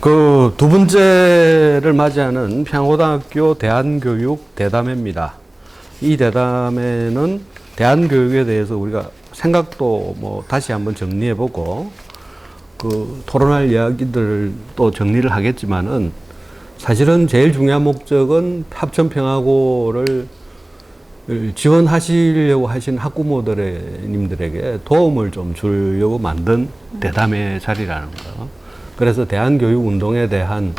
그 두 번째를 맞이하는 평양고등학교 대한교육 대담회입니다. 이 대담회는 대한교육에 대해서 우리가 생각도 뭐 다시 한번 정리해보고 그 토론할 이야기들을 또 정리를 하겠지만은 사실은 제일 중요한 목적은 합천평화고를 지원하시려고 하신 학부모님들에게 도움을 좀 주려고 만든 대담회 자리라는 거. 그래서 대한교육운동에 대한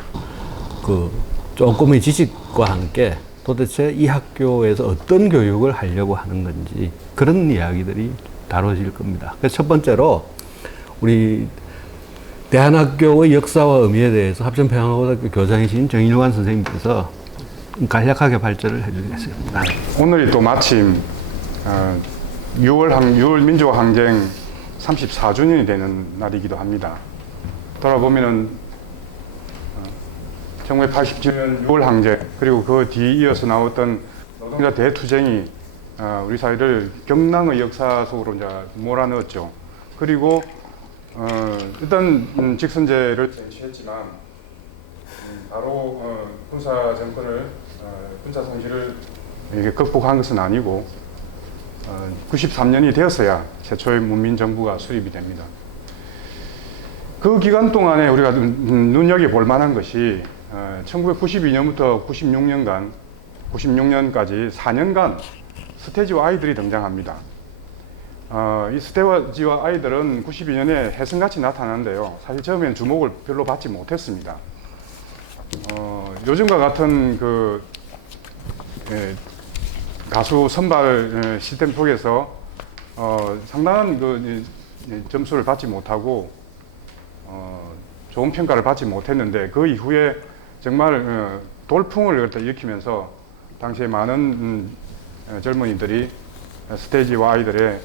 그 조금의 지식과 함께 도대체 이 학교에서 어떤 교육을 하려고 하는 건지 그런 이야기들이 다뤄질 겁니다. 그래서 첫 번째로 우리 대한학교의 역사와 의미에 대해서 합천평화고등학교 교장이신 정일관 선생님께서 간략하게 발제를 해주시겠습니다. 오늘이 또 마침 6월 민주화항쟁 34주년이 되는 날이기도 합니다. 돌아보면은 1980년 6월 항쟁 그리고 그 뒤에 이어서 나왔던 노동자 대투쟁이 우리 사회를 경랑의 역사 속으로 이제 몰아넣었죠. 그리고 일단 직선제를 쟁취했지만 바로 군사 정권을 군사 성실을 이게 극복한 것은 아니고 93년이 되었어야 최초의 문민정부가 수립이 됩니다. 그 기간 동안에 우리가 눈여겨볼 만한 것이 1992년부터 96년까지 4년간 스테지와 아이들이 등장합니다. 이 스테지와 아이들은 92년에 혜성같이 나타나는데요. 사실 처음엔 주목을 별로 받지 못했습니다. 요즘과 같은 그 가수 선발 시스템 속에서 상당한 그 점수를 받지 못하고 좋은 평가를 받지 못했는데 그 이후에 정말 돌풍을 일으키면서 당시에 많은 젊은이들이 스테이지와 아이들의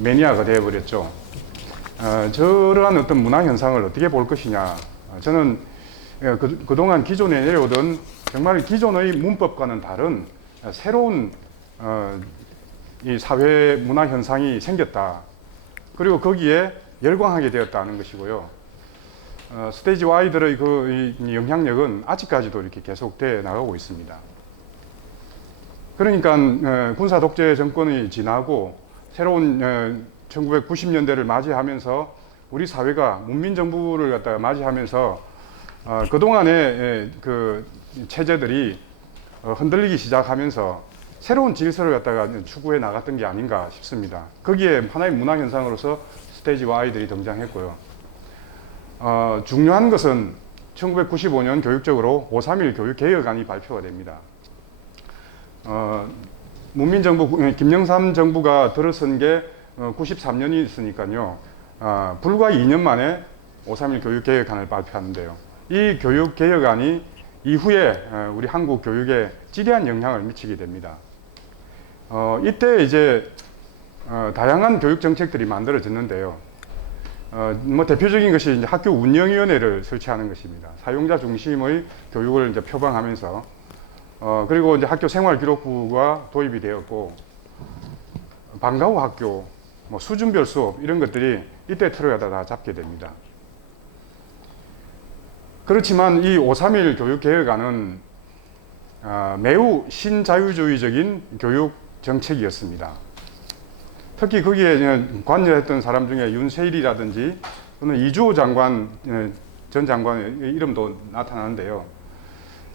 매니아가 되어버렸죠. 저러한 어떤 문화 현상을 어떻게 볼 것이냐. 저는 그동안 기존에 내려오던 정말 기존의 문법과는 다른 새로운 이 사회 문화 현상이 생겼다. 그리고 거기에 열광하게 되었다는 것이고요. 스테이지와 아이들의 그 영향력은 아직까지도 이렇게 계속돼 나가고 있습니다. 그러니까 군사 독재 정권이 지나고 새로운 1990년대를 맞이하면서 우리 사회가 문민정부를 갖다가 맞이하면서 그동안의 그 체제들이 흔들리기 시작하면서 새로운 질서를 갖다가 추구해 나갔던 게 아닌가 싶습니다. 거기에 하나의 문화 현상으로서 스테이지와 아이들이 등장했고요. 중요한 것은 1995년 교육적으로 5.3일 교육개혁안이 발표가 됩니다. 문민정부, 김영삼 정부가 들어선 게 93년이 있으니까요. 불과 2년 만에 5.3일 교육개혁안을 발표하는데요. 이 교육개혁안이 이후에 우리 한국 교육에 지대한 영향을 미치게 됩니다. 이때 이제 다양한 교육 정책들이 만들어졌는데요. 뭐 대표적인 것이 이제 학교 운영위원회를 설치하는 것입니다. 사용자 중심의 교육을 이제 표방하면서 그리고 이제 학교 생활기록부가 도입이 되었고 방과 후 학교, 뭐 수준별 수업 이런 것들이 이때 틀을 다 잡게 됩니다. 그렇지만 이 5.3일 교육개혁안은 매우 신자유주의적인 교육 정책이었습니다. 특히 거기에 관여했던 사람 중에 윤세일이라든지 또는 이주호 장관, 전 장관의 이름도 나타나는데요.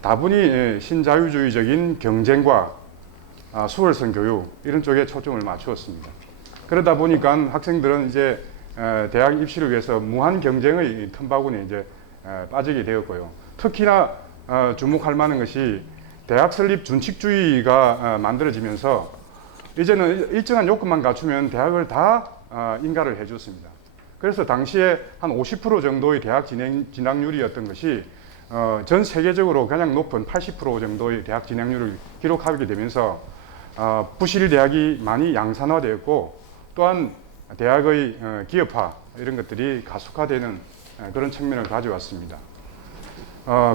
다분히 신자유주의적인 경쟁과 수월성 교육 이런 쪽에 초점을 맞추었습니다. 그러다 보니까 학생들은 이제 대학 입시를 위해서 무한 경쟁의 틈바구니에 이제 빠지게 되었고요. 특히나 주목할 만한 것이 대학 설립 준칙주의가 만들어지면서 이제는 일정한 요건만 갖추면 대학을 다 인가를 해줬습니다. 그래서 당시에 한 50% 정도의 대학 진학률이었던 것이 전 세계적으로 가장 높은 80% 정도의 대학 진학률을 기록하게 되면서 부실 대학이 많이 양산화되었고 또한 대학의 기업화 이런 것들이 가속화되는 그런 측면을 가져왔습니다.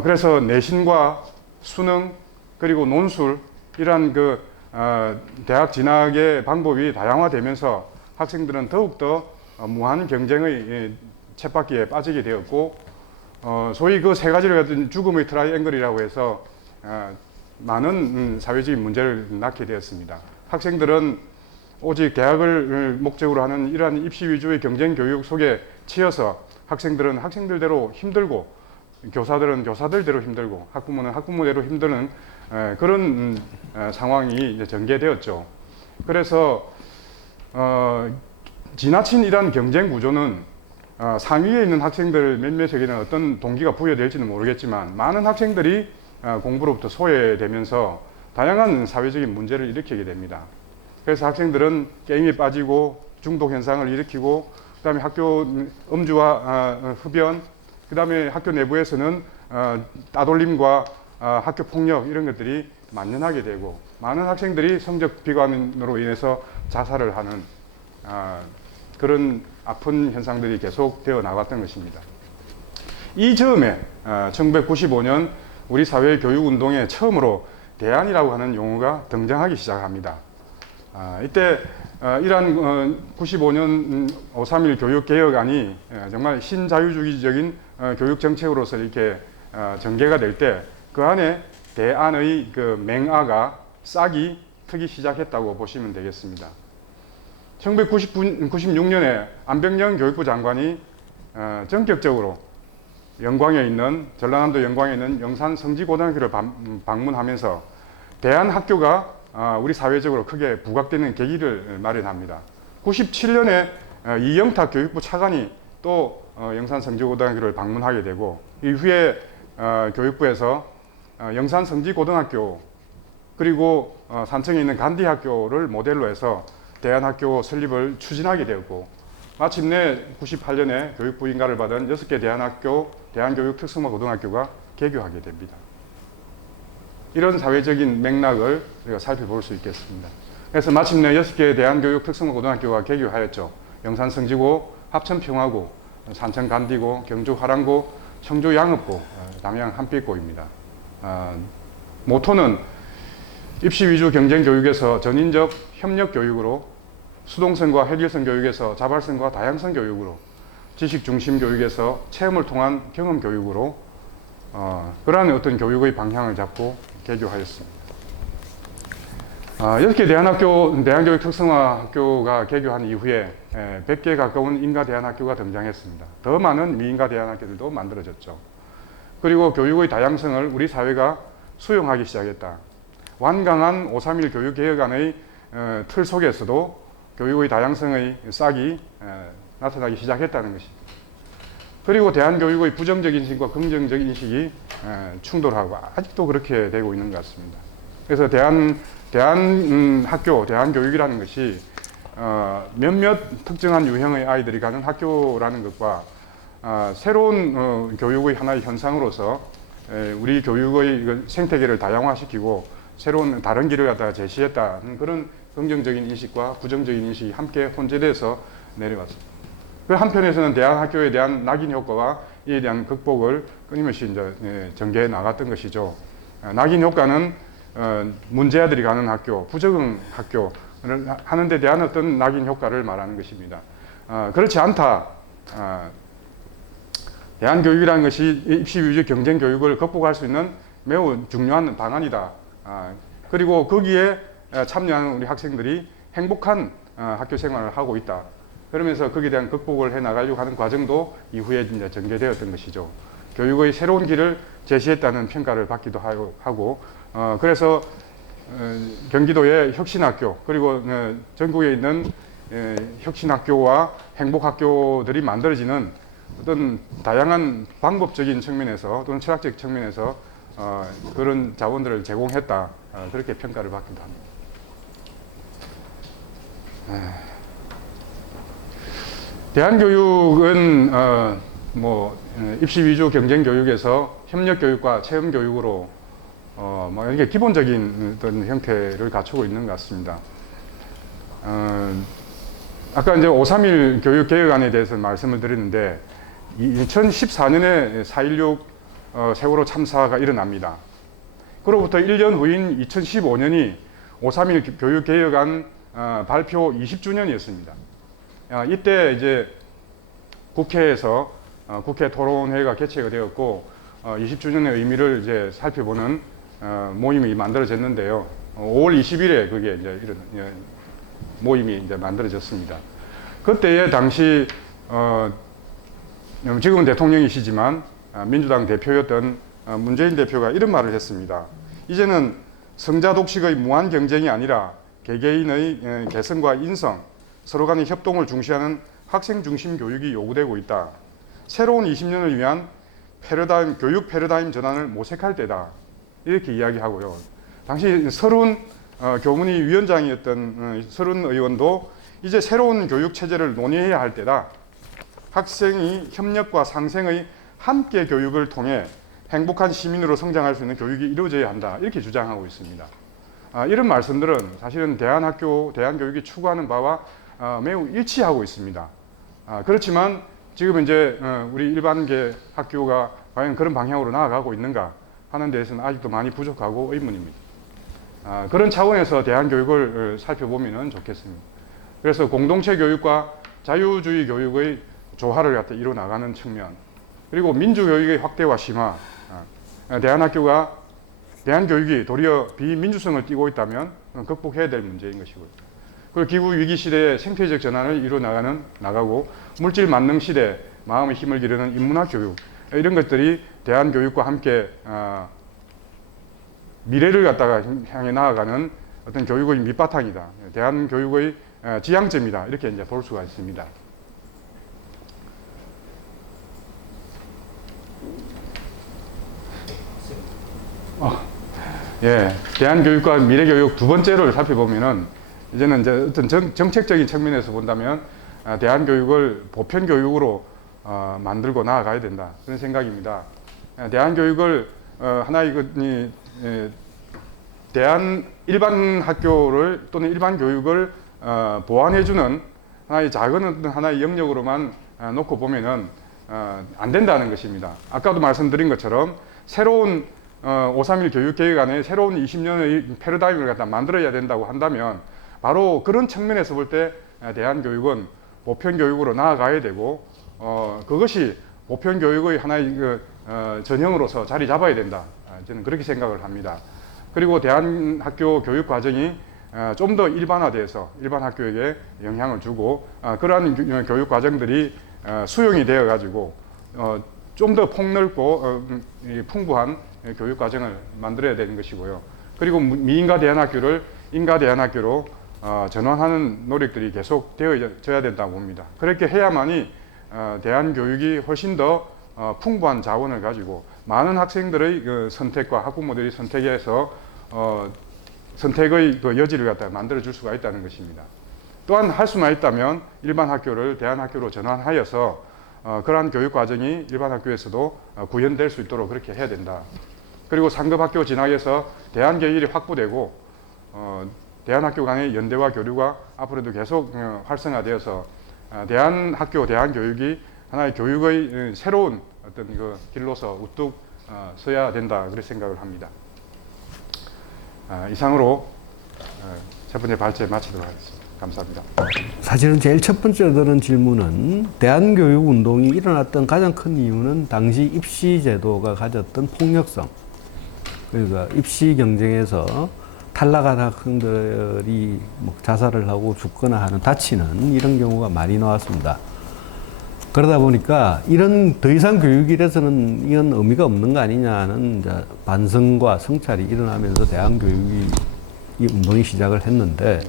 그래서 내신과 수능 그리고 논술 이러한 그 대학 진학의 방법이 다양화되면서 학생들은 더욱더 무한 경쟁의 쳇바퀴에 빠지게 되었고, 소위 그 세 가지를 가진 죽음의 트라이앵글이라고 해서 많은 사회적인 문제를 낳게 되었습니다. 학생들은 오직 대학을 목적으로 하는 이러한 입시 위주의 경쟁 교육 속에 치여서 학생들은 학생들대로 힘들고, 교사들은 교사들대로 힘들고, 학부모는 학부모대로 힘드는 그런 상황이 이제 전개되었죠. 그래서 지나친 이러한 경쟁 구조는 상위에 있는 학생들 몇몇에게는 어떤 동기가 부여될지는 모르겠지만, 많은 학생들이 공부로부터 소외되면서 다양한 사회적인 문제를 일으키게 됩니다. 그래서 학생들은 게임에 빠지고 중독 현상을 일으키고, 그다음에 학교 음주와 흡연, 그다음에 학교 내부에서는 따돌림과 학교 폭력 이런 것들이 만연하게 되고, 많은 학생들이 성적 비관으로 인해서 자살을 하는 그런 아픈 현상들이 계속되어 나갔던 것입니다. 이 즈음에 1995년 우리 사회 교육 운동에 처음으로 대안이라고 하는 용어가 등장하기 시작합니다. 이때 이러한 95년 5.3일 교육개혁안이 정말 신자유주의적인 교육 정책으로서 이렇게 전개가 될 때, 그 안에 대안의 그 맹아가 싹이 트기 시작했다고 보시면 되겠습니다. 1996년에 안병영 교육부 장관이 전격적으로 영광에 있는, 전라남도 영광에 있는 영산 성지고등학교를 방문하면서 대안학교가 우리 사회적으로 크게 부각되는 계기를 마련합니다. 97년에 이영탁 교육부 차관이 또 영산 성지고등학교를 방문하게 되고, 이후에 교육부에서 영산 성지고등학교 그리고 산청에 있는 간디학교를 모델로 해서 대안학교 설립을 추진하게 되었고, 마침내 98년에 교육부 인가를 받은 6개 대안학교, 대안교육특성화고등학교가 개교하게 됩니다. 이런 사회적인 맥락을 우리가 살펴볼 수 있겠습니다. 그래서 마침내 6개 대안교육특성화고등학교가 개교하였죠. 영산 성지고, 합천평화고, 산청 간디고, 경주 화랑고, 청주 양업고, 담양 한빛고입니다. 모토는 입시 위주 경쟁 교육에서 전인적 협력 교육으로, 수동성과 획일성 교육에서 자발성과 다양성 교육으로, 지식 중심 교육에서 체험을 통한 경험 교육으로 그러한 어떤 교육의 방향을 잡고 개교하였습니다. 6개 대안교육 특성화학교가 개교한 이후에 100개 가까운 인가 대안학교가 등장했습니다. 더 많은 미인가 대안학교들도 만들어졌죠. 그리고 교육의 다양성을 우리 사회가 수용하기 시작했다. 완강한 5.3일 교육개혁안의 틀 속에서도 교육의 다양성의 싹이 나타나기 시작했다는 것입니다. 그리고 대한교육의 부정적 인식과 긍정적 인식이 충돌하고 아직도 그렇게 되고 있는 것 같습니다. 그래서 대한학교, 대한교육이라는 것이 몇몇 특정한 유형의 아이들이 가는 학교라는 것과 새로운 교육의 하나의 현상으로서 우리 교육의 생태계를 다양화시키고 새로운 다른 길을 갖다가 제시했다는 그런 긍정적인 인식과 부정적인 인식이 함께 혼재돼서 내려왔습니다. 그 한편에서는 대안학교에 대한 낙인 효과와 이에 대한 극복을 끊임없이 이제 전개해 나갔던 것이죠. 낙인 효과는 문제아들이 가는 학교, 부적응 학교를 하는 데 대한 어떤 낙인 효과를 말하는 것입니다. 그렇지 않다. 대안교육이라는 것이 입시 위주 경쟁 교육을 극복할 수 있는 매우 중요한 방안이다. 그리고 거기에 참여하는 우리 학생들이 행복한 학교 생활을 하고 있다. 그러면서 거기에 대한 극복을 해 나가려고 하는 과정도 이후에 이제 전개되었던 것이죠. 교육의 새로운 길을 제시했다는 평가를 받기도 하고, 그래서 경기도의 혁신학교 그리고 전국에 있는 혁신학교와 행복학교들이 만들어지는 어떤 다양한 방법적인 측면에서 또는 철학적 측면에서 그런 자원들을 제공했다. 그렇게 평가를 받기도 합니다. 대한교육은 입시 위주 경쟁 교육에서 협력 교육과 체험 교육으로 이게 기본적인 어떤 형태를 갖추고 있는 것 같습니다. 아까 이제 5.3일 교육 개혁안에 대해서 말씀을 드렸는데 2014년에 4.16 세월호 참사가 일어납니다. 그로부터 1년 후인 2015년이 5.3일 교육 개혁안 발표 20주년이었습니다. 이때 이제 국회에서 국회 토론회가 개최가 되었고 20주년의 의미를 이제 살펴보는 모임이 만들어졌는데요. 5월 20일에 그게 이제 이런 모임이 이제 만들어졌습니다. 그때에 당시 지금은 대통령이시지만 민주당 대표였던 문재인 대표가 이런 말을 했습니다. 이제는 성자 독식의 무한 경쟁이 아니라 개개인의 개성과 인성, 서로 간의 협동을 중시하는 학생 중심 교육이 요구되고 있다. 새로운 20년을 위한 교육 패러다임 전환을 모색할 때다. 이렇게 이야기하고요. 당시 서른 교문위 위원장이었던 서른 의원도 이제 새로운 교육 체제를 논의해야 할 때다. 학생이 협력과 상생의 함께 교육을 통해 행복한 시민으로 성장할 수 있는 교육이 이루어져야 한다. 이렇게 주장하고 있습니다. 이런 말씀들은 사실은 대한교육이 추구하는 바와 매우 일치하고 있습니다. 그렇지만 지금 이제 우리 일반계 학교가 과연 그런 방향으로 나아가고 있는가 하는 데에서는 아직도 많이 부족하고 의문입니다. 그런 차원에서 대한교육을 살펴보면 좋겠습니다. 그래서 공동체 교육과 자유주의 교육의 조화를 갖다 이뤄 나가는 측면, 그리고 민주교육의 확대와 심화, 대한교육이 도리어 비민주성을 띠고 있다면 극복해야 될 문제인 것이고요. 그리고 기후 위기 시대의 생태적 전환을 이뤄 나가고 물질 만능 시대 마음의 힘을 기르는 인문학 교육, 이런 것들이 대한교육과 함께 미래를 갖다가 향해 나아가는 어떤 교육의 밑바탕이다. 대한교육의 지향점이다. 이렇게 이제 볼 수가 있습니다. 대한교육과 미래교육 두 번째를 살펴보면은 이제는 이제 어떤 정책적인 측면에서 본다면 대한교육을 보편교육으로 만들고 나아가야 된다. 그런 생각입니다. 대한교육을 하나의 일반 학교를 또는 일반 교육을 보완해주는 하나의 영역으로만 놓고 보면은 안 된다는 것입니다. 아까도 말씀드린 것처럼 새로운 5.31 교육계획 안에 새로운 20년의 패러다임을 갖다 만들어야 된다고 한다면 바로 그런 측면에서 볼 때 대한교육은 보편교육으로 나아가야 되고 그것이 보편교육의 하나의 전형으로서 자리 잡아야 된다. 저는 그렇게 생각을 합니다. 그리고 대한학교 교육과정이 좀 더 일반화돼서 일반 학교에게 영향을 주고 그러한 교육과정들이 수용이 되어 가지고 좀 더 폭넓고 풍부한 교육과정을 만들어야 되는 것이고요. 그리고 미인가 대안학교를 인가 대안학교로 전환하는 노력들이 계속 되어져야 된다고 봅니다. 그렇게 해야만이 대한교육이 훨씬 더 풍부한 자원을 가지고 많은 학생들의 선택과 학부모들이 선택해서 선택의 여지를 갖다 만들어 줄 수가 있다는 것입니다. 또한 할 수만 있다면 일반 학교를 대안학교로 전환하여서 그러한 교육과정이 일반 학교에서도 구현될 수 있도록 그렇게 해야 된다. 그리고 상급 학교 진학에서 대안계율이 확보되고 대안학교 간의 연대와 교류가 앞으로도 계속 활성화되어서 대안학교, 대안교육이 하나의 교육의 새로운 어떤 길로서 우뚝 서야 된다. 그렇게 생각을 합니다. 이상으로 첫 번째 발제 마치도록 하겠습니다. 감사합니다. 사실은 제일 첫 번째 드는 질문은 대한교육 운동이 일어났던 가장 큰 이유는 당시 입시 제도가 가졌던 폭력성. 그러니까 입시 경쟁에서 탈락한 학생들이 자살을 하고 죽거나 하는 다치는 이런 경우가 많이 나왔습니다. 그러다 보니까 이런 더 이상 교육이라서는 이건 의미가 없는 거 아니냐는 이제 반성과 성찰이 일어나면서 대한교육이 이 운동이 시작을 했는데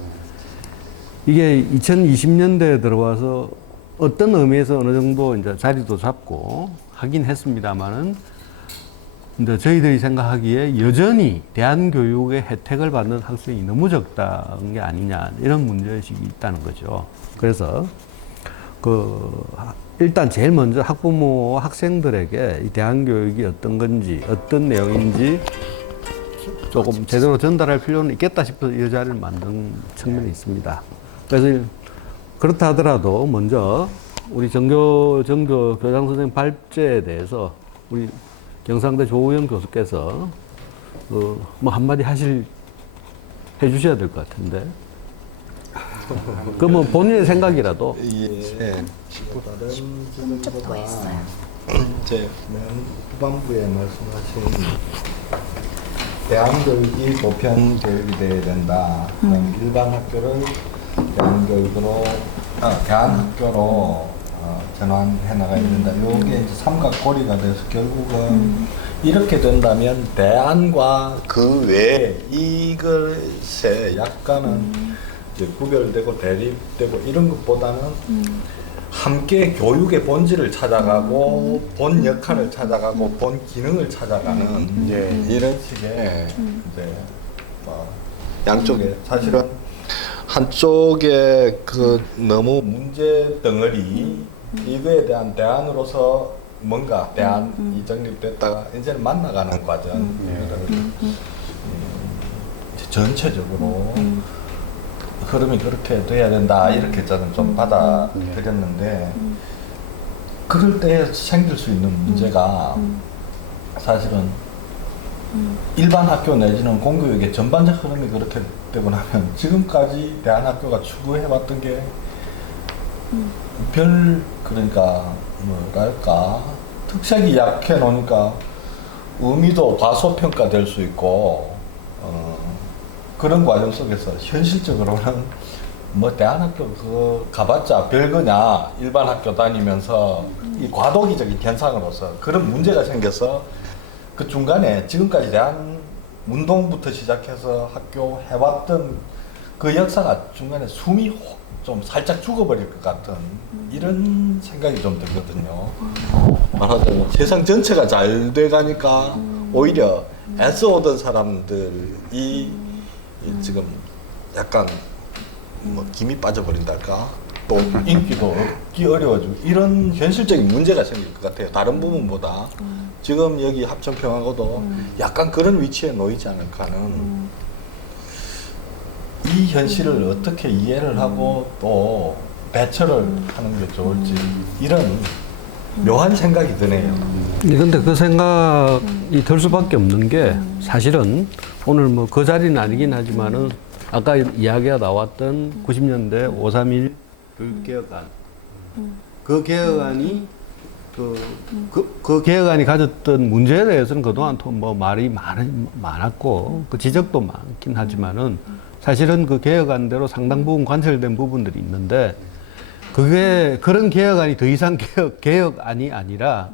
이게 2020년대에 들어와서 어떤 의미에서 어느 정도 이제 자리도 잡고 하긴 했습니다만은 근데 저희들이 생각하기에 여전히 대한교육의 혜택을 받는 학생이 너무 적다는 게 아니냐 이런 문제의식이 있다는 거죠. 그래서 일단 제일 먼저 학부모와 학생들에게 이 대한교육이 어떤 건지 어떤 내용인지 조금 제대로 전달할 필요는 있겠다 싶어서 이 자리를 만든 측면이 있습니다. 그래서 그렇다 하더라도 먼저 우리 정교 교장 선생님 발제에 대해서 우리 경상대 조우영 교수께서 한마디 해주셔야 될 것 같은데. 그뭐 본인의 생각이라도 예. 다른 10분 더 했어요. 이제 맨 후반부에 말씀하신 대안교육이 보편 교육이 돼야 된다. 일반 학교를 대안교육으로 대안학교로 전환해 나가야 된다. 요게 이제 삼각고리가 돼서 결국은 이렇게 된다면 대안과 그 외에 이것에 약간은 이제 구별되고 대립되고 이런 것보다는 함께 교육의 본질을 찾아가고 본 역할을 찾아가고 본 기능을 찾아가는 이런 식의 이제 양쪽에 사실은 한쪽에 그 너무 문제 덩어리 이거에 대한 대안으로서 뭔가 대안이 정립됐다가 이제는 만나가는 과정 전체적으로 흐름이 그렇게 돼야 된다 이렇게 저는 좀 받아들였는데 그럴 때 생길 수 있는 문제가 사실은 일반 학교 내지는 공교육의 전반적 흐름이 그렇게 되고 나면 지금까지 대한학교가 추구해왔던 게 그러니까 뭐랄까 특색이 약해 놓으니까 의미도 과소평가될 수 있고 그런 과정 속에서 현실적으로는 뭐 대안학교 그 가봤자 별거냐 일반 학교 다니면서 이 과도기적인 현상으로서 그런 문제가 생겨서 그 중간에 지금까지 대한 운동부터 시작해서 학교 해왔던 그 역사가 중간에 숨이 좀 살짝 죽어버릴 것 같은 이런 생각이 좀 들거든요. 말하자면 세상 전체가 잘 돼가니까 오히려 애써오던 사람들이 지금 약간 뭐 김이 빠져버린달까 또 인기도 얻기 어려워지고 이런 현실적인 문제가 생길 것 같아요. 다른 부분보다 지금 여기 합천평하고도 약간 그런 위치에 놓이지 않을까 하는 이 현실을 어떻게 이해를 하고 또 대처를 하는 게 좋을지 이런 묘한 생각이 드네요. 근데 그 생각이 들 수밖에 없는 게 사실은 오늘 뭐 그 자리는 아니긴 하지만은 아까 이야기가 나왔던 90년대 5.31 교육개혁안 그 개혁안이 그 개혁안이 가졌던 문제에 대해서는 그동안 뭐 말이 많았고 그 지적도 많긴 하지만은 사실은 그 개혁안대로 상당 부분 관철된 부분들이 있는데 그게 그런 개혁안이 더 이상 개혁안이 아니라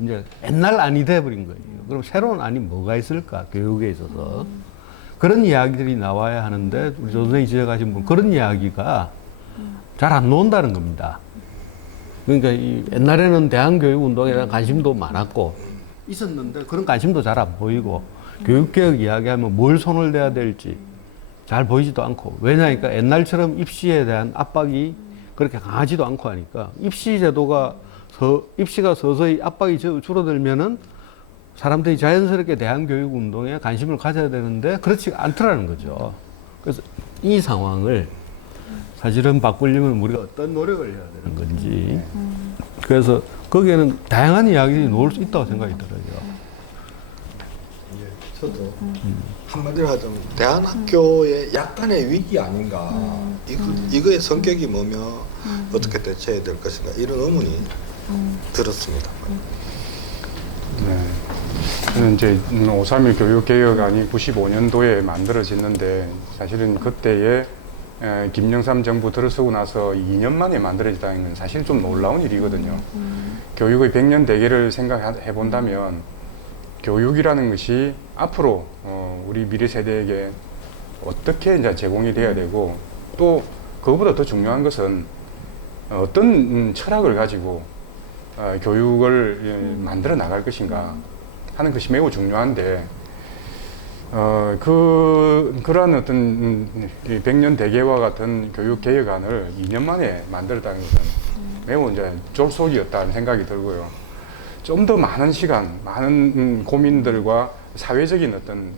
이제 옛날 안이 돼버린 거예요. 그럼 새로운 안이 뭐가 있을까 교육에 있어서 그런 이야기들이 나와야 하는데 우리 조 선생님이 지적하신 분 그런 이야기가 잘 안 나온다는 겁니다. 그러니까 이 옛날에는 대한교육 운동에 대한 관심도 많았고 있었는데 그런 관심도 잘 안 보이고 교육개혁 이야기하면 뭘 손을 대야 될지 잘 보이지도 않고 왜냐니까 옛날처럼 입시에 대한 압박이 그렇게 강하지도 않고 하니까 입시가 서서히 압박이 줄어들면은 사람들이 자연스럽게 대한교육 운동에 관심을 가져야 되는데 그렇지 않더라는 거죠. 그래서 이 상황을 사실은 바꾸려면 우리가 어떤 노력을 해야 되는 건지 그래서 거기에는 다양한 이야기들이 놓을 수 있다고 생각이 들어요. 예, 저도 한마디로 하자면 대한학교의 약간의 위기 아닌가 이거의 성격이 뭐며 어떻게 대처해야 될 것인가 이런 의문이 들었습니다. 네. 저는 이제 5.31 교육개혁안이 95년도에 만들어졌는데 사실은 그때에 김영삼 정부 들어서고 나서 2년 만에 만들어졌다는 건 사실 좀 놀라운 일이거든요. 교육의 100년 대계를 생각해 본다면 교육이라는 것이 앞으로 우리 미래 세대에게 어떻게 이제 제공이 돼야 되고 또 그것보다 더 중요한 것은 어떤 철학을 가지고 교육을 만들어 나갈 것인가 하는 것이 매우 중요한데 그러한 어떤 100년 대계와 같은 교육 개혁안을 2년 만에 만들었다는 것은 매우 이제 졸속이었다는 생각이 들고요. 좀 더 많은 시간, 많은 고민들과 사회적인 어떤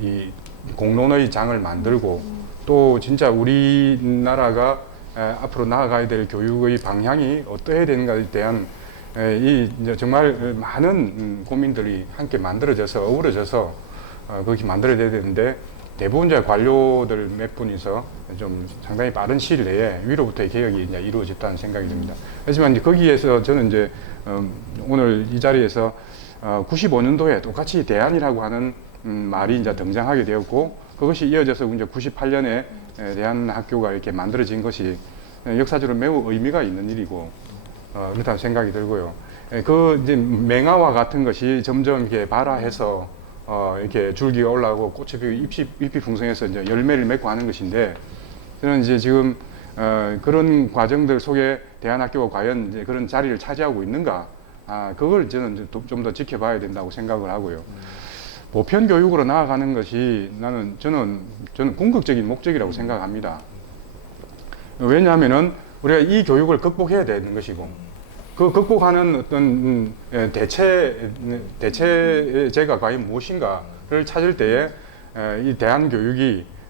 이 공론의 장을 만들고 또 진짜 우리나라가 앞으로 나아가야 될 교육의 방향이 어떠해야 되는가에 대한 이 이제 정말 많은 고민들이 함께 만들어져서 어우러져서 그렇게 만들어야 되는데 대부분 이제 관료들 몇 분이서 좀 상당히 빠른 시일 내에 위로부터의 개혁이 이제 이루어졌다는 생각이 듭니다. 하지만 이제 거기에서 저는 이제 오늘 이 자리에서 95년도에 똑같이 대안이라고 하는 말이 이제 등장하게 되었고, 그것이 이어져서 이제 98년에 대한학교가 이렇게 만들어진 것이 역사적으로 매우 의미가 있는 일이고 그렇다는 생각이 들고요. 그 이제 맹아와 같은 것이 점점 이렇게 발화해서 이렇게 줄기가 올라오고 꽃이 피고 잎이 풍성해서 이제 열매를 맺고 하는 것인데, 저는 이제 지금 그런 과정들 속에 대한학교가 과연 이제 그런 자리를 차지하고 있는가, 그걸 저는 좀 더 지켜봐야 된다고 생각을 하고요. 보편 교육으로 나아가는 것이 저는 궁극적인 목적이라고 생각합니다. 왜냐하면은 우리가 이 교육을 극복해야 되는 것이고, 그 극복하는 어떤 대체제가 과연 무엇인가를 찾을 때에 이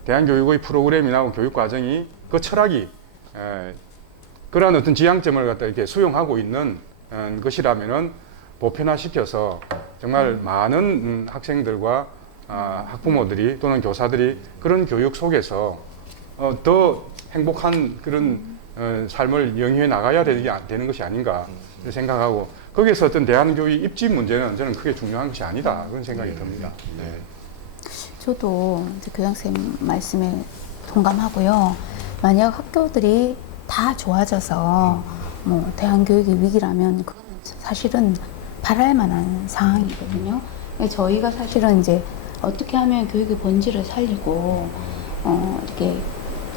대한교육의 프로그램이나 교육 과정이 그 철학이 그러한 어떤 지향점을 갖다 이렇게 수용하고 있는 것이라면은 보편화시켜서 정말 많은 학생들과 학부모들이 또는 교사들이 그런 교육 속에서 더 행복한 그런 삶을 영위해 나가야 되는 것이 아닌가 생각하고, 거기에서 어떤 대한교육 입지 문제는 저는 크게 중요한 것이 아니다, 그런 생각이 듭니다. 네. 저도 이제 교장선생님 말씀에 동감하고요. 만약 학교들이 다 좋아져서 뭐 대한교육이 위기라면 그건 사실은 바랄 만한 상황이거든요. 저희가 사실은 이제 어떻게 하면 교육의 본질을 살리고 이렇게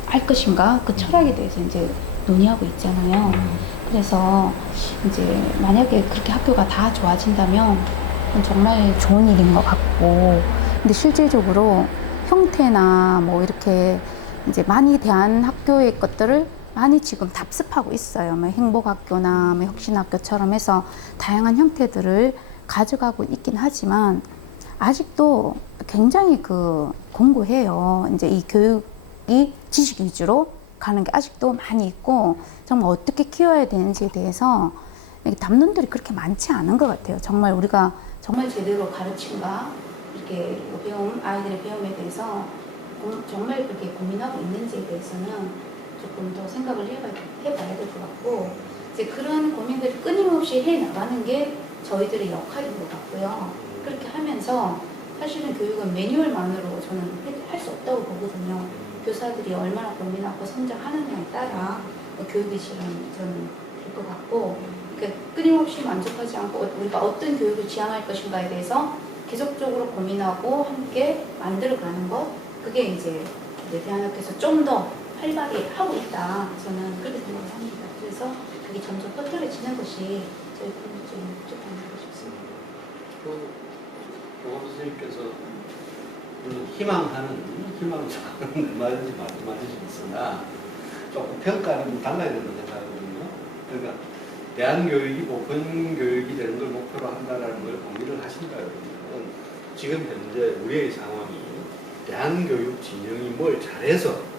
할 것인가, 그 철학에 대해서 이제 논의하고 있잖아요. 그래서 이제 만약에 그렇게 학교가 다 좋아진다면 그건 정말 좋은 일인 것 같고, 근데 실질적으로 형태나 뭐 이렇게 이제 많이 대한학교의 것들을 많이 지금 답습하고 있어요. 뭐 행복학교나 뭐 혁신학교처럼 해서 다양한 형태들을 가져가고 있긴 하지만 아직도 굉장히 공고해요. 이제 이 교육이 지식 위주로 가는 게 아직도 많이 있고, 정말 어떻게 키워야 되는지에 대해서 담론들이 그렇게 많지 않은 것 같아요. 정말 우리가 정말 제대로 가르침과 이렇게 아이들의 배움에 대해서 정말 그렇게 고민하고 있는지에 대해서는 조금 더 생각을 해봐야 될 것 같고, 이제 그런 고민들을 끊임없이 해 나가는 게 저희들의 역할인 것 같고요. 그렇게 하면서 사실은 교육은 매뉴얼만으로 저는 할 수 없다고 보거든요. 교사들이 얼마나 고민하고 성장하느냐에 따라 교육의 질은 저는 될 것 같고, 그러니까 끊임없이 만족하지 않고 우리가 어떤 교육을 지향할 것인가에 대해서 계속적으로 고민하고 함께 만들어가는 것, 그게 이제 대한학교에서 좀 더 활발히 하고 있다, 저는 그렇게 생각을 합니다. 그래서 그게 점점 퍼뜨려지는 것이 저희 공부적인 목적이 아닌가 싶습니다. 오 선생님께서 물론 희망하는 얼마든지 말씀하시겠으나 조금 평가는 달라야 된다고 생각하거든요. 그러니까 대한교육이 보편교육이 되는 걸 목표로 한다는 걸 공유를 하신다 그러면, 지금 현재 우리의 상황이 대한교육 진영이 뭘 잘해서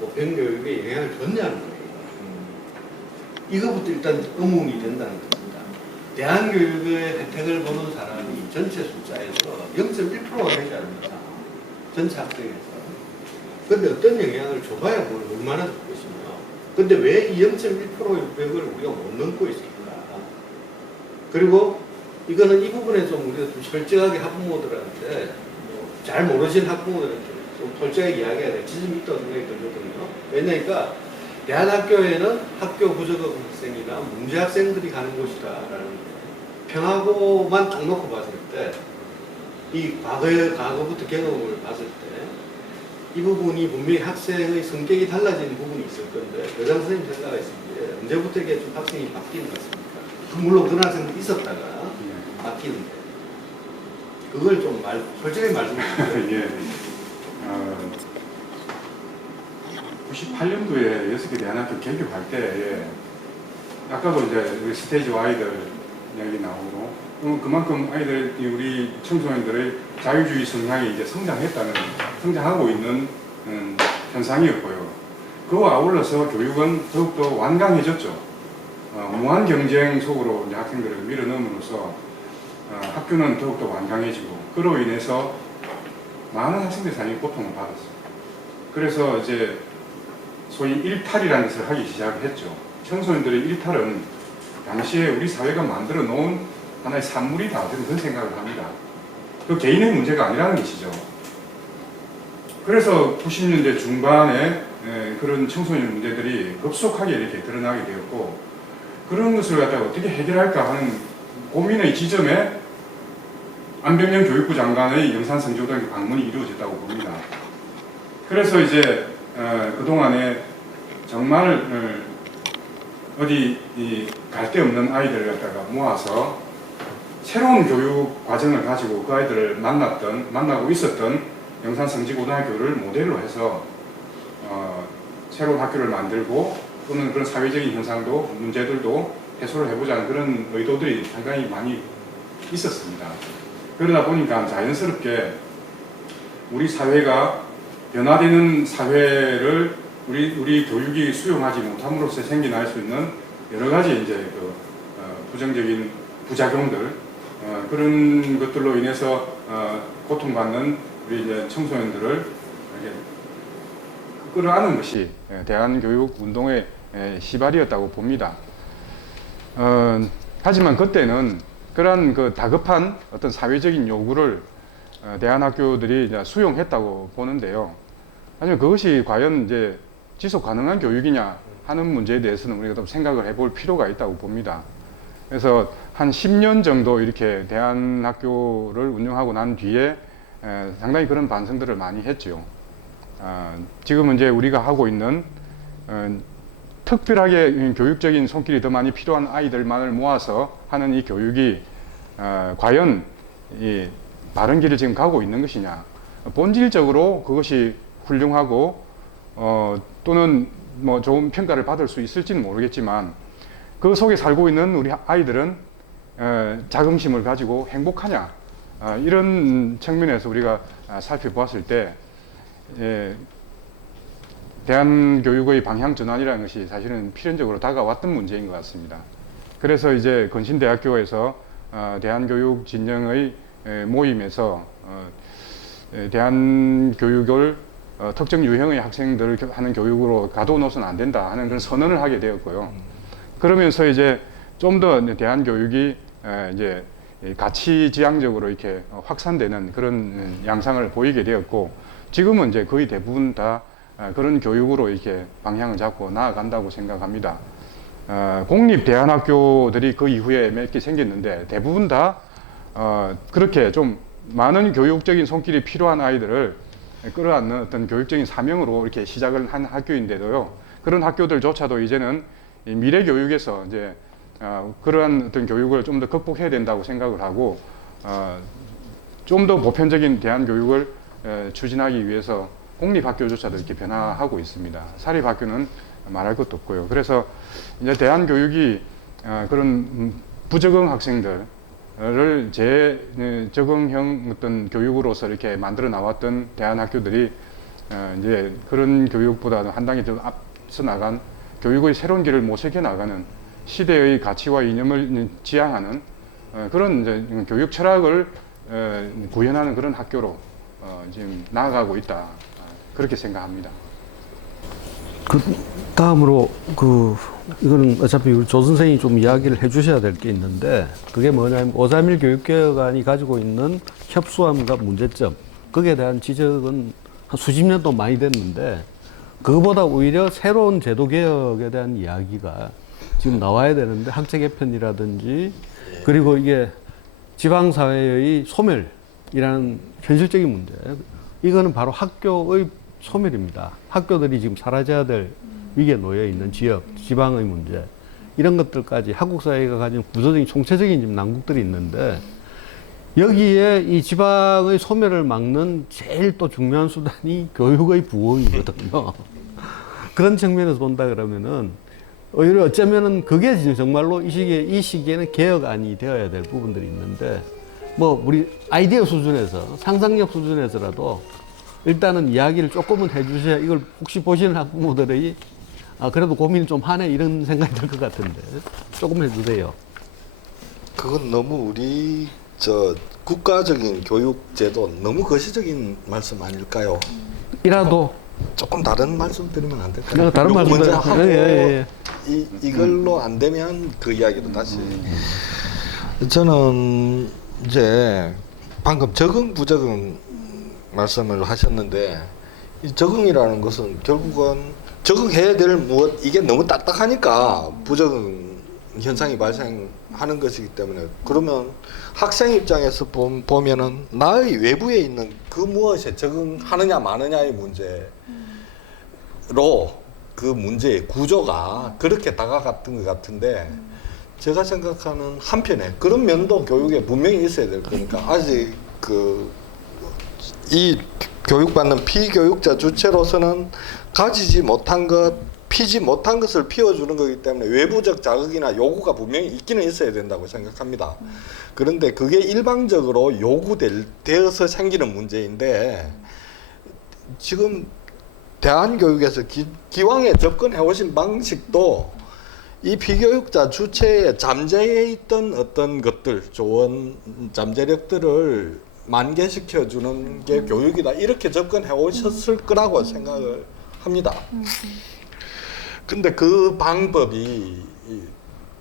보편교육에 영향을 줬냐는 거예요. 이거부터 일단 의문이 된다는 겁니다. 대한교육의 혜택을 보는 사람이 전체 숫자에서 0.1%가 되지 않습니다. 전체 학생에서. 근데 어떤 영향을 줘봐야 뭘 얼마나 줄 것이며, 근데 왜 이 0.1%의 벽을 우리가 못 넘고 있을까? 그리고 이거는 이 부분에 좀 우리가 좀 철저하게 학부모들한테, 잘 모르신 학부모들한테 좀 솔직하게 이야기해야 될 지점이 있다고 생각이 들거든요. 왜냐니까 대한학교에는 학교 부족한 학생이나 문제 학생들이 가는 곳이다라는 평하고만 딱 놓고 봤을 때, 이 과거부터 경험을 봤을 때 이 부분이 분명히 학생의 성격이 달라지는 부분이 있을 건데, 교장 선생님 생각하실 때 언제부터 이게 좀 학생이 바뀌는 것 같습니까? 물론 그런 학생도 있었다가 바뀌는데, 그걸 좀 솔직하게 말씀해 주세요. 예. 98년도에 6개 대한학교 개교할 때, 아까도 이제 우리 스테이지 아이들 이야기 나오고, 그만큼 우리 청소년들의 자유주의 성향이 이제 성장하고 있는 현상이었고요. 그와 아울러서 교육은 더욱더 완강해졌죠. 무한 경쟁 속으로 이제 학생들을 밀어넣음으로써 학교는 더욱더 완강해지고, 그로 인해서 많은 학생들이 상당히 고통을 받았어요. 그래서 이제 소위 일탈이라는 것을 하기 시작했죠. 청소년들의 일탈은 당시에 우리 사회가 만들어 놓은 하나의 산물이다, 저는 그런 생각을 합니다. 그 개인의 문제가 아니라는 것이죠. 그래서 90년대 중반에 그런 청소년 문제들이 급속하게 이렇게 드러나게 되었고, 그런 것을 갖다가 어떻게 해결할까 하는 고민의 지점에 안병년 교육부 장관의 영산성지고등학교 방문이 이루어졌다고 봅니다. 그래서 이제 그동안에 정말 어디 갈 데 없는 아이들을 갖다가 모아서 새로운 교육 과정을 가지고 그 아이들을 만나고 있었던 영산성지고등학교를 모델로 해서 새로운 학교를 만들고 또는 그런 사회적인 현상도 문제들도 해소를 해보자는 그런 의도들이 상당히 많이 있었습니다. 그러다 보니까 자연스럽게 우리 사회가 변화되는 사회를 우리 교육이 수용하지 못함으로써 생겨날 수 있는 여러 가지 이제 그 부정적인 부작용들, 그런 것들로 인해서 고통받는 우리 이제 청소년들을 끌어안는 것이 대한교육 운동의 시발이었다고 봅니다. 하지만 그때는 그러한 그 다급한 어떤 사회적인 요구를 대한학교들이 이제 수용했다고 보는데요. 하지만 그것이 과연 이제 지속 가능한 교육이냐 하는 문제에 대해서는 우리가 좀 생각을 해볼 필요가 있다고 봅니다. 그래서 한 10년 정도 이렇게 대한학교를 운영하고 난 뒤에 상당히 그런 반성들을 많이 했죠. 지금은 이제 우리가 하고 있는 특별하게 교육적인 손길이 더 많이 필요한 아이들만을 모아서 하는 이 교육이 과연 이 바른 길을 지금 가고 있는 것이냐. 본질적으로 그것이 훌륭하고 또는 뭐 좋은 평가를 받을 수 있을지는 모르겠지만 그 속에 살고 있는 우리 아이들은 자긍심을 가지고 행복하냐, 이런 측면에서 우리가 살펴보았을 때 대한교육의 방향 전환이라는 것이 사실은 필연적으로 다가왔던 문제인 것 같습니다. 그래서 이제 건신대학교에서 대한교육 진영의 모임에서 대한교육을 특정 유형의 학생들을 하는 교육으로 가둬놓아서는 안 된다 하는 그런 선언을 하게 되었고요. 그러면서 이제 좀 더 대한교육이 이제 가치지향적으로 이렇게 확산되는 그런 양상을 보이게 되었고, 지금은 이제 거의 대부분 다 그런 교육으로 이렇게 방향을 잡고 나아간다고 생각합니다. 공립 대안학교들이 그 이후에 몇 개 생겼는데 대부분 다 그렇게 좀 많은 교육적인 손길이 필요한 아이들을 끌어안는 어떤 교육적인 사명으로 이렇게 시작을 한 학교인데도요, 그런 학교들조차도 이제는 이 미래 교육에서 이제 그러한 어떤 교육을 좀 더 극복해야 된다고 생각을 하고, 좀 더 보편적인 대한 교육을 추진하기 위해서 공립학교조차도 이렇게 변화하고 있습니다. 사립학교는 말할 것도 없고요. 그래서 이제 대한 교육이 그런 부적응 학생들을 재적응형 어떤 교육으로서 이렇게 만들어 나왔던 대한 학교들이 이제 그런 교육보다는 한 단계 더 앞서 나간 교육의 새로운 길을 모색해 나가는 시대의 가치와 이념을 지향하는 그런 이제 교육 철학을 구현하는 그런 학교로 지금 나아가고 있다, 그렇게 생각합니다. 그 다음으로 이거는 어차피 우리 조 선생이 좀 이야기를 해주셔야 될 게 있는데, 그게 뭐냐면 5.31 교육개혁안이 가지고 있는 협소함과 문제점, 거기에 대한 지적은 한 수십 년도 많이 됐는데, 그거보다 오히려 새로운 제도 개혁에 대한 이야기가 지금 나와야 되는데, 학제 개편이라든지 그리고 이게 지방사회의 소멸이라는 현실적인 문제, 이거는 바로 학교의 소멸입니다. 학교들이 지금 사라져야 될 위기에 놓여 있는 지역, 지방의 문제, 이런 것들까지 한국 사회가 가진 구조적인 총체적인 지금 난국들이 있는데, 여기에 이 지방의 소멸을 막는 제일 또 중요한 수단이 교육의 부흥이거든요. 그런 측면에서 본다 그러면은 오히려 어쩌면은 그게 정말로 이 시기에는 개혁안이 되어야 될 부분들이 있는데, 뭐 우리 아이디어 수준에서, 상상력 수준에서라도 일단은 이야기를 조금은 해주셔야, 이걸 혹시 보시는 학부모들이 그래도 고민 좀 하네, 이런 생각이 들 것 같은데 조금 해주세요. 그건 너무 우리 저 국가적인 교육 제도 너무 거시적인 말씀 아닐까요? 이라도 조금 다른 말씀 드리면 안 될까요? 다른 요거 말씀 먼저 하고 예. 이걸로 안 되면 그 이야기로 다시. 저는 이제 방금 적응 부적응 말씀을 하셨는데 이 적응이라는 것은 결국은 적응해야 될 무엇 이게 너무 딱딱하니까 부적응 현상이 발생하는 것이기 때문에 그러면 학생 입장에서 보면은 나의 외부에 있는 그 무엇에 적응하느냐 마느냐의 문제로 그 문제의 구조가 그렇게 다가갔던 것 같은데 제가 생각하는 한편에 그런 면도 교육에 분명히 있어야 될 거니까 아직 이 교육받는 피교육자 주체로서는 가지지 못한 것, 피지 못한 것을 피워주는 거기 때문에 외부적 자극이나 요구가 분명히 있기는 있어야 된다고 생각합니다. 그런데 그게 일방적으로 요구되어서 생기는 문제인데 지금 대한교육에서 기왕에 접근해 오신 방식도 이 피교육자 주체에 잠재해 있던 어떤 것들, 좋은 잠재력들을 만개시켜 주는 게 교육이다. 이렇게 접근해 오셨을 거라고 생각을 합니다. 근데 그 방법이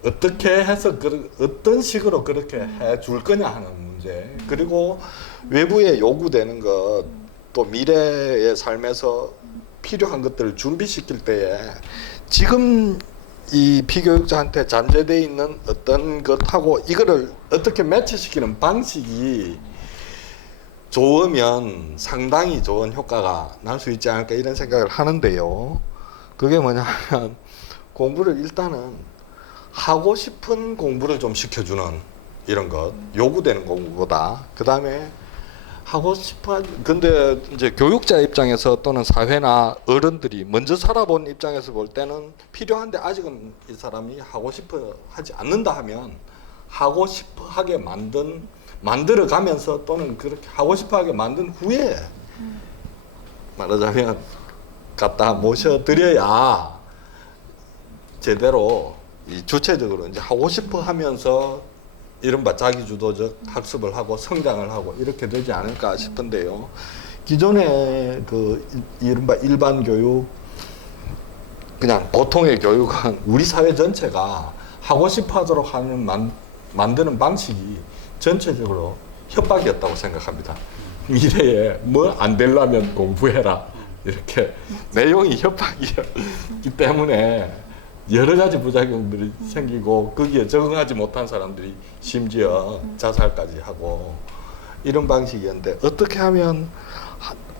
어떻게 해서 어떤 식으로 그렇게 해 줄 거냐 하는 문제. 그리고 외부에 요구되는 것, 또 미래의 삶에서 필요한 것들을 준비시킬 때에 지금 이 피교육자한테 잠재되어 있는 어떤 것하고 이거를 어떻게 매치시키는 방식이 좋으면 상당히 좋은 효과가 날 수 있지 않을까 이런 생각을 하는데요. 그게 뭐냐면 공부를 일단은 하고 싶은 공부를 좀 시켜주는 이런 것, 요구되는 공부보다 그 다음에 하고 싶어. 근데 이제 교육자 입장에서 또는 사회나 어른들이 먼저 살아본 입장에서 볼 때는 필요한데 아직은 이 사람이 하고 싶어 하지 않는다 하면 하고 싶어 하게 만들어 가면서 또는 그렇게 하고 싶어 하게 만든 후에 말하자면 갖다 모셔드려야 제대로 이 주체적으로 이제 하고 싶어 하면서 이른바 자기주도적 학습을 하고 성장을 하고 이렇게 되지 않을까 싶은데요. 기존의 그 이른바 일반 교육, 그냥 보통의 교육은 우리 사회 전체가 하고 싶어 하도록 하는 만드는 방식이 전체적으로 협박이었다고 생각합니다. 미래에 뭐 안 되려면 공부해라. 이렇게 내용이 협박이었기 때문에 여러 가지 부작용들이 생기고 거기에 적응하지 못한 사람들이 심지어 자살까지 하고 이런 방식이었는데 어떻게 하면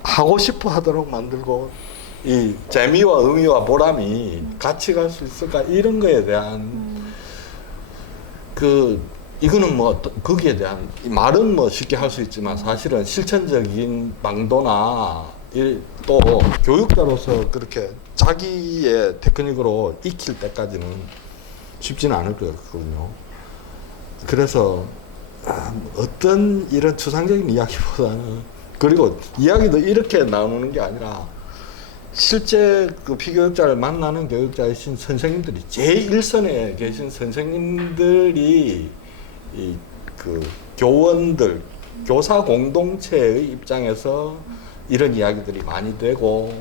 하고 싶어 하도록 만들고 이 재미와 의미와 보람이 같이 갈 수 있을까 이런 거에 대한 이거는 뭐 거기에 대한 말은 뭐 쉽게 할 수 있지만 사실은 실천적인 방도나 또 교육자로서 그렇게 자기의 테크닉으로 익힐 때까지는 쉽지는 않을 것 같거든요. 그래서 어떤 이런 추상적인 이야기보다는 그리고 이야기도 이렇게 나누는 게 아니라 실제 그 피교육자를 만나는 교육자이신 선생님들이 제1선에 계신 선생님들이 그 교원들, 교사 공동체의 입장에서 이런 이야기들이 많이 되고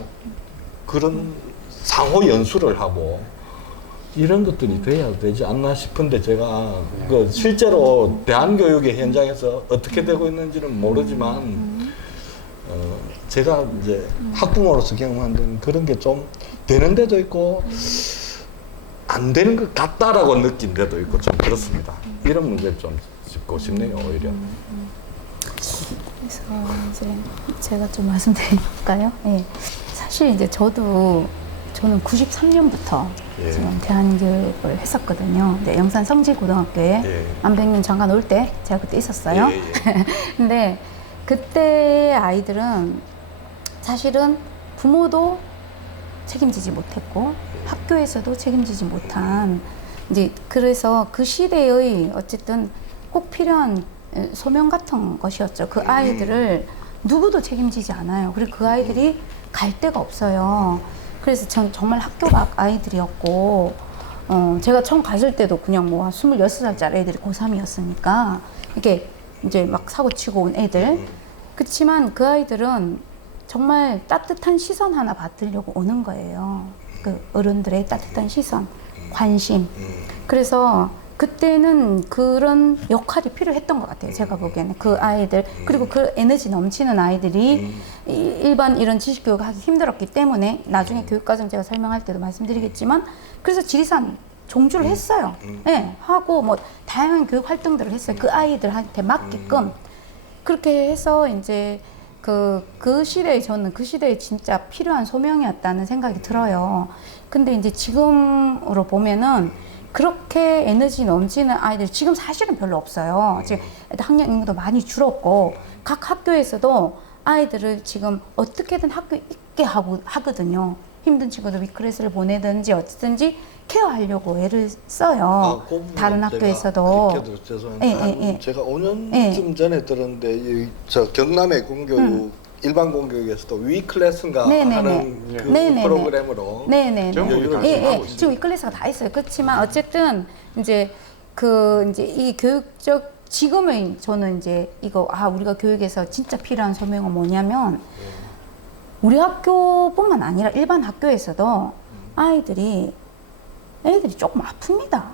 그런 상호 연수를 하고 이런 것들이 돼야 되지 않나 싶은데 제가 그 실제로 대한교육의 현장에서 어떻게 되고 있는지는 모르지만 제가 이제 학부모로서 경험한 데는 그런 게 좀 되는 데도 있고 안 되는 것 같다라고 느낀 데도 있고 좀 그렇습니다. 이런 문제를 좀 짚고 싶네요, 오히려. 그래서 이제 제가 좀 말씀드릴까요? 예. 사실 이제 저는 93년부터 예. 지금 대한교육을 했었거든요. 네, 영산 성지고등학교에 예. 안백년 잠깐 올 때 제가 그때 있었어요. 예, 예. 근데 그때 아이들은 사실은 부모도 책임지지 못했고 학교에서도 책임지지 못한 이제 그래서 그 시대의 어쨌든 꼭 필요한 소명 같은 것이었죠. 그 아이들을 누구도 책임지지 않아요. 그리고 그 아이들이 갈 데가 없어요. 그래서 전 정말 학교 밖 아이들이었고 제가 처음 갔을 때도 그냥 뭐 26살짜리 애들이 고3이었으니까 이렇게 이제 막 사고 치고 온 애들. 그렇지만 그 아이들은 정말 따뜻한 시선 하나 받으려고 오는 거예요. 그 어른들의 따뜻한 시선, 관심. 그래서 그때는 그런 역할이 필요했던 것 같아요. 제가 보기에는 그 아이들, 그리고 그 에너지 넘치는 아이들이 일반 이런 지식 교육을 하기 힘들었기 때문에 나중에 교육과정 제가 설명할 때도 말씀드리겠지만, 그래서 지리산 종주를 했어요. 네, 하고 뭐 다양한 교육 활동들을 했어요. 그 아이들한테 맞게끔. 그렇게 해서 이제 그 시대에 저는 그 시대에 진짜 필요한 소명이었다는 생각이 들어요. 근데 이제 지금으로 보면은 그렇게 에너지 넘치는 아이들 지금 사실은 별로 없어요. 지금 학령 인구도 많이 줄었고 각 학교에서도 아이들을 지금 어떻게든 학교에 있게 하거든요. 힘든 친구들 위크레스를 보내든지 어쨌든지 케어하려고 애를 써요. 그 부분은 다른 제가 학교에서도. 그렇게도 죄송한데 예, 예. 제가 5년쯤 전에 들었는데 저 경남의 공교육 일반 공교육에서도 위클래스인가 네네네. 하는 그 네네네. 프로그램으로 네네. 전부 교육을 다 예, 하고 예. 있습니다. 지금 위클래스가 다 있어요. 그렇지만 어쨌든 이제 이제 이 교육적 지금의 저는 이제 이거 우리가 교육에서 진짜 필요한 소명은 뭐냐면 우리 학교뿐만 아니라 일반 학교에서도 애들이 조금 아픕니다.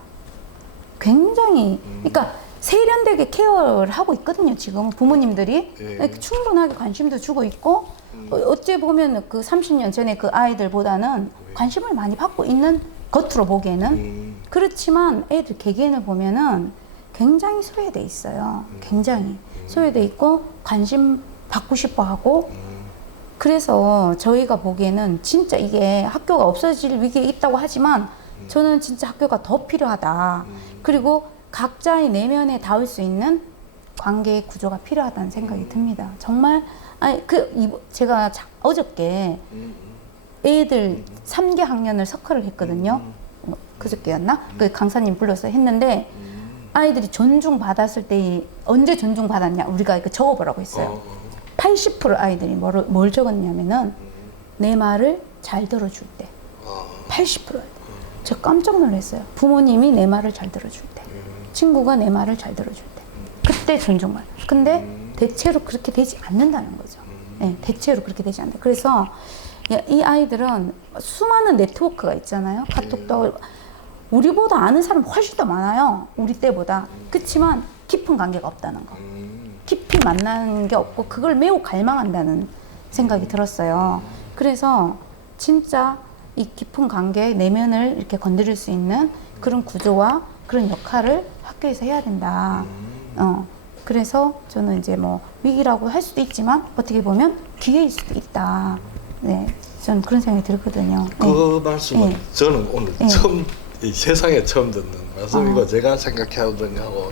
굉장히 그러니까 세련되게 케어를 하고 있거든요. 지금 부모님들이 예. 충분하게 관심도 주고 있고 어찌 보면 그 30년 전에 그 아이들보다는 관심을 많이 받고 있는 겉으로 보기에는 그렇지만 애들 개개인을 보면은 굉장히 소외돼 있어요. 굉장히 소외돼 있고 관심 받고 싶어 하고 그래서 저희가 보기에는 진짜 이게 학교가 없어질 위기에 있다고 하지만 저는 진짜 학교가 더 필요하다. 그리고 각자의 내면에 닿을 수 있는 관계 구조가 필요하다는 생각이 듭니다. 정말 제가 어저께 애들 3개 학년을 서클을 했거든요. 그저께였나? 그 강사님 불러서 했는데 아이들이 존중받았을 때 언제 존중받았냐? 우리가 이거 적어보라고 했어요. 80% 아이들이 뭘 적었냐면은 내 말을 잘 들어줄 때. 80%. 제가 깜짝 놀랐어요. 부모님이 내 말을 잘 들어줄 때. 친구가 내 말을 잘 들어줄 때. 그때 존중을. 근데 대체로 그렇게 되지 않는다는 거죠. 네, 대체로 그렇게 되지 않는다. 그래서 이 아이들은 수많은 네트워크가 있잖아요. 카톡도 우리보다 아는 사람 훨씬 더 많아요. 우리 때보다. 그렇지만 깊은 관계가 없다는 거. 깊이 만나는 게 없고 그걸 매우 갈망한다는 생각이 들었어요. 그래서 진짜 이 깊은 관계의 내면을 이렇게 건드릴 수 있는 그런 구조와 그런 역할을 학교에서 해야 된다. 그래서 저는 이제 뭐 위기라고 할 수도 있지만 어떻게 보면 기회일 수도 있다. 네, 저는 그런 생각이 들거든요. 그 말씀은 네. 저는 오늘 네. 이 세상에 처음 듣는 말씀이고 제가 생각하던 거하고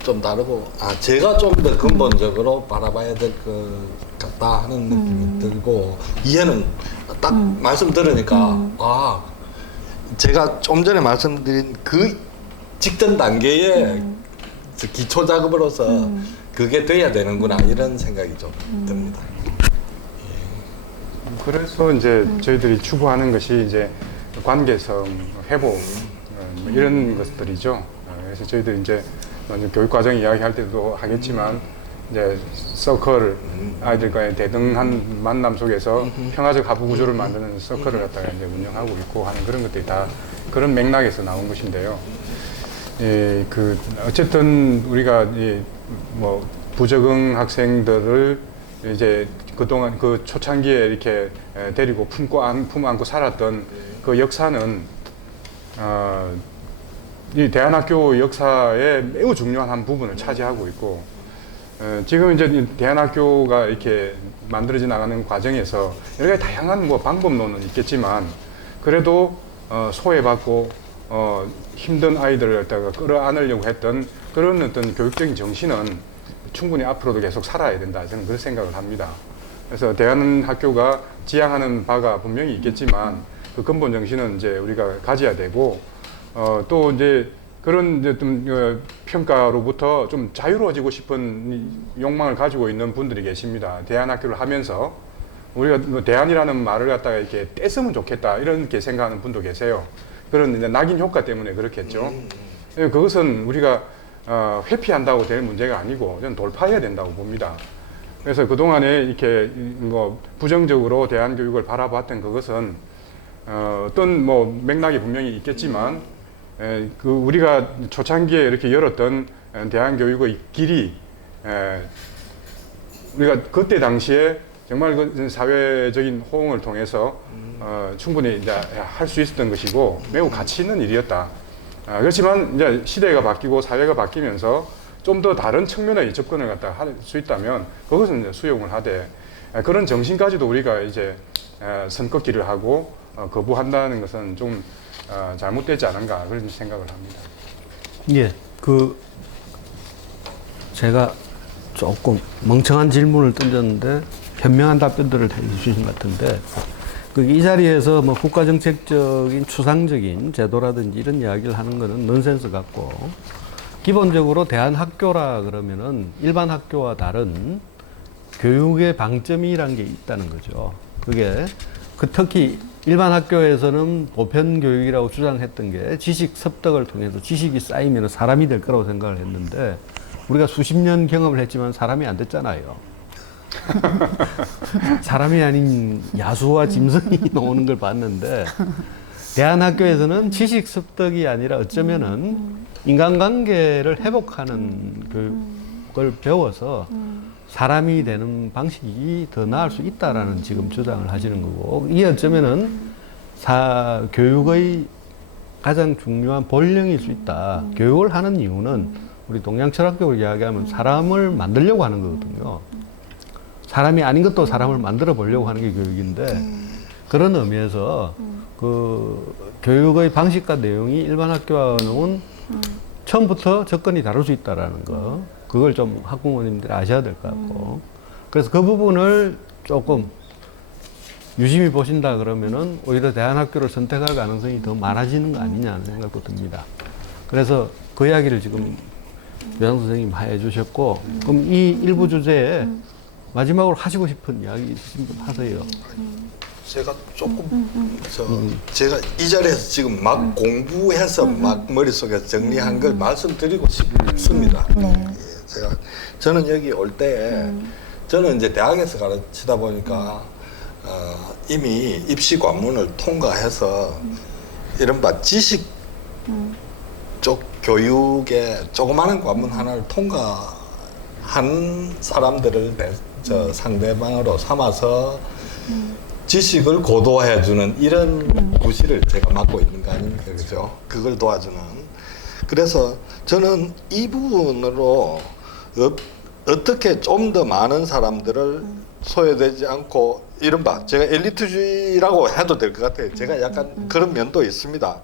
좀 다르고 제가 좀 더 근본적으로 바라봐야 될 것 같다 하는 느낌이 들고 이해는 딱 말씀 들으니까 제가 좀 전에 말씀드린 그 직전 단계의 기초 작업으로서 그게 돼야 되는구나 이런 생각이 좀 듭니다. 그래서 이제 저희들이 추구하는 것이 이제 관계성 회복 뭐 이런 것들이죠. 그래서 저희들이 이제 교육 과정 이야기할 때도 하겠지만 이제 서클 아이들과의 대등한 만남 속에서 평화적 하부 구조를 만드는 서클을 갖다가 이제 운영하고 있고 하는 그런 것들이 다 그런 맥락에서 나온 것인데요. 어쨌든 우리가 뭐 부적응 학생들을 이제 그동안 그 초창기에 이렇게 데리고 품 안고 살았던 그 역사는 이 대한학교 역사의 매우 중요한 한 부분을 차지하고 있고 지금 이제 대한학교가 이렇게 만들어져 나가는 과정에서 여러 가지 다양한 뭐 방법론은 있겠지만 그래도 소외받고 힘든 아이들을 갖다가 끌어안으려고 했던 그런 어떤 교육적인 정신은 충분히 앞으로도 계속 살아야 된다 저는 그런 생각을 합니다. 그래서 대한학교가 지향하는 바가 분명히 있겠지만 그 근본 정신은 이제 우리가 가져야 되고 또 이제 그런 이제 좀 평가로부터 좀 자유로워지고 싶은 욕망을 가지고 있는 분들이 계십니다. 대한학교를 하면서 우리가 뭐 대안이라는 말을 갖다가 이렇게 떼쓰면 좋겠다 이렇게 생각하는 분도 계세요. 그런 이제 낙인 효과 때문에 그렇겠죠. 그것은 우리가 회피한다고 될 문제가 아니고 저는 돌파해야 된다고 봅니다. 그래서 그동안에 이렇게 뭐 부정적으로 대한교육을 바라봤던 그것은 어떤 뭐 맥락이 분명히 있겠지만 그 우리가 초창기에 이렇게 열었던 대한교육의 길이 우리가 그때 당시에 정말 그 사회적인 호응을 통해서 충분히 이제 할 수 있었던 것이고 매우 가치 있는 일이었다. 그렇지만 이제 시대가 바뀌고 사회가 바뀌면서 좀 더 다른 측면의 접근을 갖다 할 수 있다면 그것은 이제 수용을 하되 그런 정신까지도 우리가 이제 선긋기를 하고 거부한다는 것은 좀 잘못되지 않은가 그런 생각을 합니다. 예, 제가 조금 멍청한 질문을 던졌는데 현명한 답변들을 해주신 것 같은데 이 자리에서 뭐 국가정책적인 추상적인 제도라든지 이런 이야기를 하는 거는 넌센스 같고 기본적으로 대한학교라 그러면은 일반 학교와 다른 교육의 방점이란 게 있다는 거죠. 그게 특히 일반 학교에서는 보편 교육이라고 주장했던 게 지식 습득을 통해서 지식이 쌓이면 사람이 될 거라고 생각을 했는데 우리가 수십 년 경험을 했지만 사람이 안 됐잖아요. 사람이 아닌 야수와 짐승이 나오는 걸 봤는데 대한학교에서는 지식 습득이 아니라 어쩌면은 인간관계를 회복하는 교육을 배워서 사람이 되는 방식이 더 나을 수 있다라는 지금 주장을 하시는 거고 이게 어쩌면은 교육의 가장 중요한 본령일 수 있다. 교육을 하는 이유는 우리 동양철학적으로 이야기하면 사람을 만들려고 하는 거거든요. 사람이 아닌 것도 사람을 만들어 보려고 하는 게 교육인데 그런 의미에서 그 교육의 방식과 내용이 일반 학교와는 처음부터 접근이 다를 수 있다라는 거 그걸 좀 학부모님들이 아셔야 될 것 같고 그래서 그 부분을 조금 유심히 보신다 그러면은 오히려 대한학교를 선택할 가능성이 더 많아지는 거 아니냐는 생각도 듭니다. 그래서 그 이야기를 지금 교장 선생님 해 주셨고 그럼 이 일부 주제에 마지막으로 하시고 싶은 이야기 있으신 분 하세요. 제가 조금 제가 이 자리에서 지금 막 공부해서 막 머릿속에 정리한 걸 말씀드리고 싶습니다. 저는 여기 올 때 저는 이제 대학에서 가르치다 보니까 이미 입시 관문을 통과해서 이른바 지식 쪽 교육의 조그마한 관문 하나를 통과한 사람들을 상대방으로 삼아서 지식을 고도화해주는 이런 구실을 제가 맡고 있는 거 아닙니까? 그죠? 그걸 도와주는. 그래서 저는 이 부분으로 어떻게 좀 더 많은 사람들을 소외되지 않고 이른바 제가 엘리트주의라고 해도 될 것 같아요. 제가 약간 그런 면도 있습니다.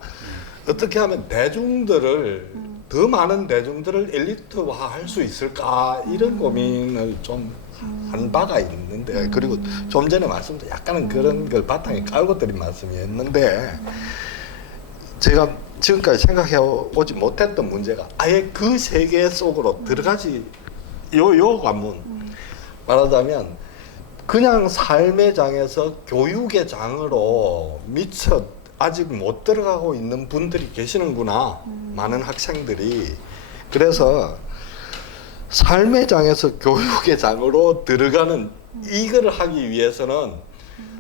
어떻게 하면 대중들을 더 많은 대중들을 엘리트화할 수 있을까 이런 고민을 좀 한 바가 있는데 그리고 좀 전에 말씀도 약간은 그런 걸 바탕에 깔고 드린 말씀이었는데 제가 지금까지 생각해 오지 못했던 문제가 아예 그 세계 속으로 들어가지 요 관문 말하자면 그냥 삶의 장에서 교육의 장으로 미처 아직 못 들어가고 있는 분들이 계시는구나. 많은 학생들이. 그래서 삶의 장에서 교육의 장으로 들어가는 이걸 하기 위해서는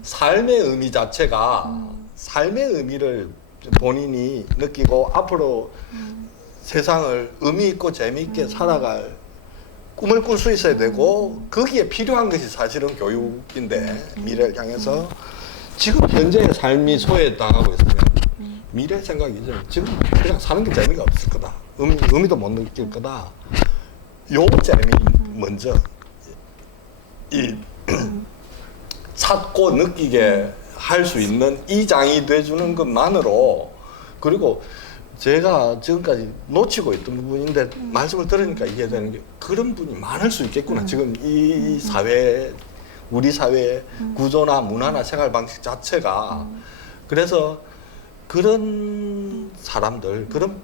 삶의 의미 자체가 삶의 의미를 본인이 느끼고 앞으로 세상을 의미 있고 재미있게 살아갈 꿈을 꿀 수 있어야 되고 거기에 필요한 것이 사실은 교육인데 미래를 향해서 지금 현재의 삶이 소외당하고 있으면 미래 생각이 이제 지금 그냥 사는 게 재미가 없을 거다. 의미도 못 느낄 거다. 요 재미 먼저 이 찾고 느끼게 할 수 있는 이 장이 돼주는 것만으로 그리고 제가 지금까지 놓치고 있던 부분인데 말씀을 들으니까 이해되는 게 그런 분이 많을 수 있겠구나. 지금 이 사회 우리 사회의 구조나 문화나 생활 방식 자체가 그래서 그런 사람들 그런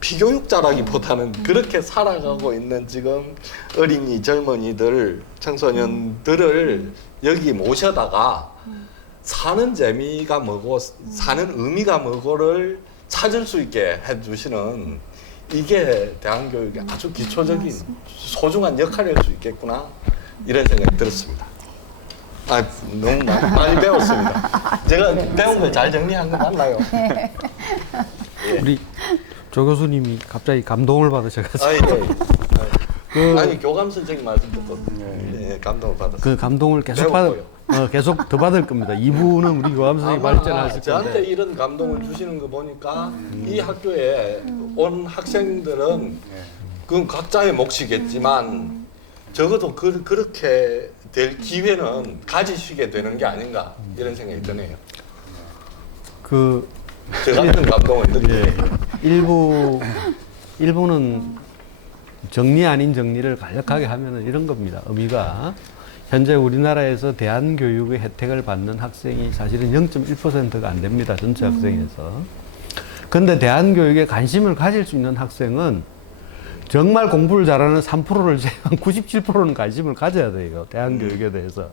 피교육자라기보다는 그렇게 살아가고 있는 지금 어린이 젊은이들 청소년들을 여기 모셔다가 사는 재미가 뭐고 사는 의미가 뭐고를 찾을 수 있게 해주시는 이게 대한교육의 아주 기초적인 소중한 역할을 할 수 있겠구나 이런 생각이 들었습니다. 아, 너무 많이 배웠습니다. 제가 배운 걸 잘 정리한 거 맞나요? 우리 조 교수님이 갑자기 감동을 받으셔가지고 아, 예. 그- 아니 교감 선생님 말씀 듣고 예, 감동을 받았어요. 그 감동을 계속 배웠고요. 계속 더 받을 겁니다. 2부는 우리 교감 선생님 발전하실 저한테 건데 이런 감동을 주시는 거 보니까 이 학교에 온 학생들은 그건 각자의 몫이겠지만 적어도 그렇게 될 기회는 가지시게 되는 게 아닌가 이런 생각이 드네요. 그 저 같은 감동을 느끼네요. 일부는 정리 아닌 정리를 간략하게 하면은 이런 겁니다. 의미가 현재 우리나라에서 대안교육의 혜택을 받는 학생이 사실은 0.1%가 안 됩니다. 전체 학생에서. 그런데 대안교육에 관심을 가질 수 있는 학생은 정말 공부를 잘하는 3%를 제외한 97%는 관심을 가져야 돼요. 대안교육에 대해서.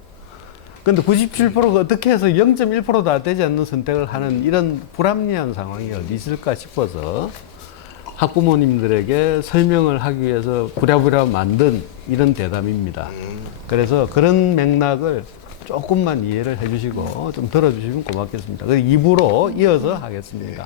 근데 97%가 어떻게 해서 0.1%도 안 되지 않는 선택을 하는 이런 불합리한 상황이 어디 있을까 싶어서 학부모님들에게 설명을 하기 위해서 부랴부랴 만든 이런 대담입니다. 그래서 그런 맥락을 조금만 이해를 해주시고 좀 들어주시면 고맙겠습니다. 2부로 이어서 하겠습니다.